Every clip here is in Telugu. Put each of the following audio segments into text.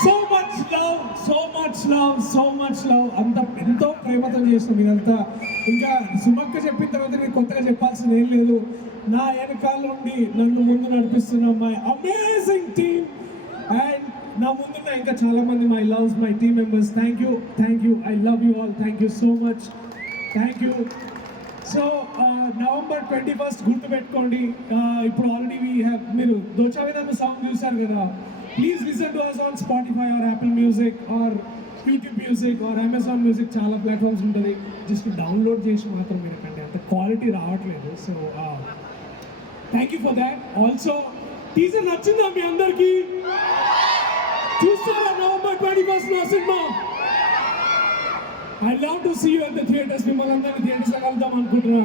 So much love so much love so much love అంత ఎంతో ప్రేమతో చేస్తున్నాం ఇదంతా ఇంకా సుమక్క చెప్పిన తర్వాత నేను కొత్తగా చెప్పాల్సిన ఏం లేదు. నా వెనకాల నుండి నన్ను ముందు నడిపిస్తున్న మై అమేజింగ్ టీమ్ అండ్ నా ముందున్న ఇంకా చాలా మంది my loves my team members thank you thank you I love you all thank you so much thank you so November twenty first గుర్తుపెట్టుకోండి. పెట్టుకోండి ఇప్పుడు ఆల్రెడీ వీ హ్యావ్ మీరు దోచా విధాన సాంగ్ చూసారు కదా. Please listen to us on Spotify or Apple Music or YouTube Music or Amazon Music చాలా ప్లాట్ఫామ్స్ ఉంటుంది. జస్ట్ డౌన్లోడ్ చేసి మాత్రం మీరు వినకండి. అంత క్వాలిటీ రావట్లేదు. So thank you for that also teaser నచ్చిందా మీ అందరికీ? చూస్తారా నవంబర్ ట్వంటీ ఫస్ట్ నా cinema? I love to see you at the theatres మిమ్మల్ని అందరినీ థియేటర్స్లో కలుద్దాం అనుకుంటున్నా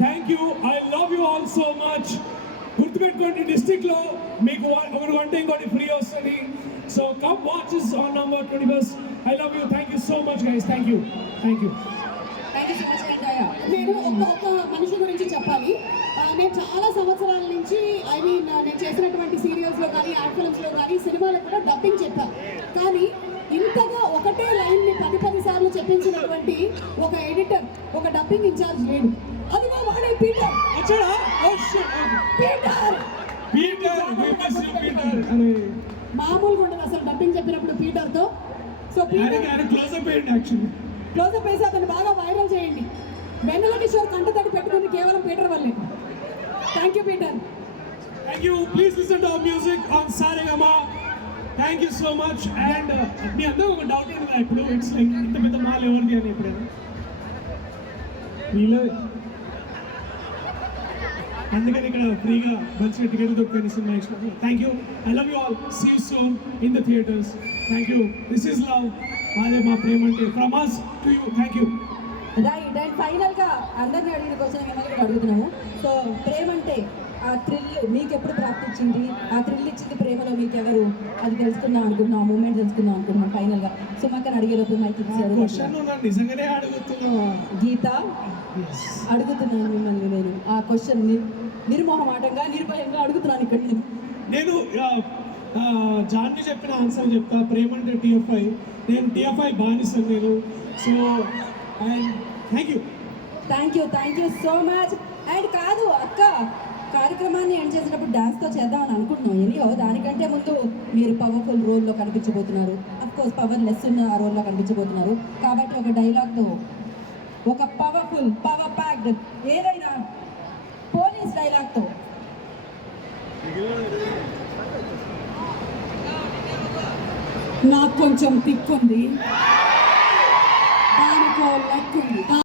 thank you I love you all so much గుర్తుపెట్టుకోండి డిస్ట్రిక్ట్లో మీకు ఒకటి వంట ఇంకోటి ఫ్రీ వస్తుంది so come is on November twenty first I love you thank you so much guys thank you thank you thank you నేను ఒక్క ఒక్క మనిషి గురించి చెప్పాలి. నేను చాలా సంవత్సరాల నుంచి ఐ మీన్ నేను చేసినటువంటి సీరియల్స్లో కానీ యాడ్ ఫిల్మ్స్లో కానీ సినిమాలో కూడా డబ్బింగ్ చెప్పాను కానీ చెప్పించినటువంటి ఒక ఎడిటర్ ఒక డబ్బింగ్ ఇన్ఛార్జ్ లేడు. అదిగో వాడే పీటర్ వచ్చాడా? పీటర్ అని మామూలుగా ఉండదు అసలు డబ్బింగ్ చెప్పినప్పుడు సో పీటర్ ఆయన క్లోజ్ అప్ క్లోజప్ వేసి అతను బాగా వైరల్ చేయండి. వెన్నెల కిషోర్ కంటతడి పెట్టుకుంది కేవలం పీటర్ వల్లే. Thank you Peter thank you please listen to music on Saregama thank you so much and మీ అందరూ ఒక డౌట్ ఉంది ఇప్పుడు? ఇట్స్ లైక్ ఇంత పెద్ద మాల్ ఎవరిది అని ఎప్పుడైనా? వీళ్ళు? అందుకని ఇక్కడ ఫ్రీగా మంచిగా టికెట్ దొరికిన సినిమా ఇష్టం thank you I love you all see you soon in the theatres thank you this is love అదే మా ప్రేమ అంటే from us to you thank you right and ఫైనల్గా అందరినీ అడిగిన క్వశ్చన్ మిమ్మల్ని కూడా అడుగుతున్నాము. సో ప్రేమ అంటే ఆ థ్రిల్ మీకు ఎప్పుడు ప్రాప్తించింది ఆ థ్రిల్ ఇచ్చింది ప్రేమలో మీకు ఎవరు అది తెలుసుకుందాం అనుకుంటున్నాం ఆ మూమెంట్ తెలుసుకుందాం అనుకుంటున్నాం ఫైనల్గా సో మాకు అడిగే లోపు మైక్ ఇచ్చారు గీత? అడుగుతున్నాను మిమ్మల్ని నేను. ఆ క్వశ్చన్ నిర్మోహమాటంగా నిర్భయంగా అడుగుతున్నాను ఇక్కడ నేను. నేను జాన్వి చెప్పిన ఆన్సర్ చెప్తా. ప్రేమ అంటే టిఎఫ్ఐ నేను టిఎఫ్ఐ బానిసాను నేను. So and thank you thank you thank you so much and కాదు అక్క. కార్యక్రమాన్ని ఎండ్ చేసినప్పుడు డాన్స్తో చేద్దామని అనుకుంటున్నాం. ఎనియో దానికంటే ముందు మీరు పవర్ఫుల్ రోల్లో కనిపించబోతున్నారు. కోర్స్ పవర్ లెస్ ఉన్న ఆ రోల్లో కనిపించబోతున్నారు. కాబట్టి ఒక డైలాగ్తో ఒక పవర్ఫుల్ పవర్ ప్యాక్డ్ ఏదైనా పోలీస్ డైలాగ్తో నాకు కొంచెం తిక్కుంది. దానికో లెక్కుంది.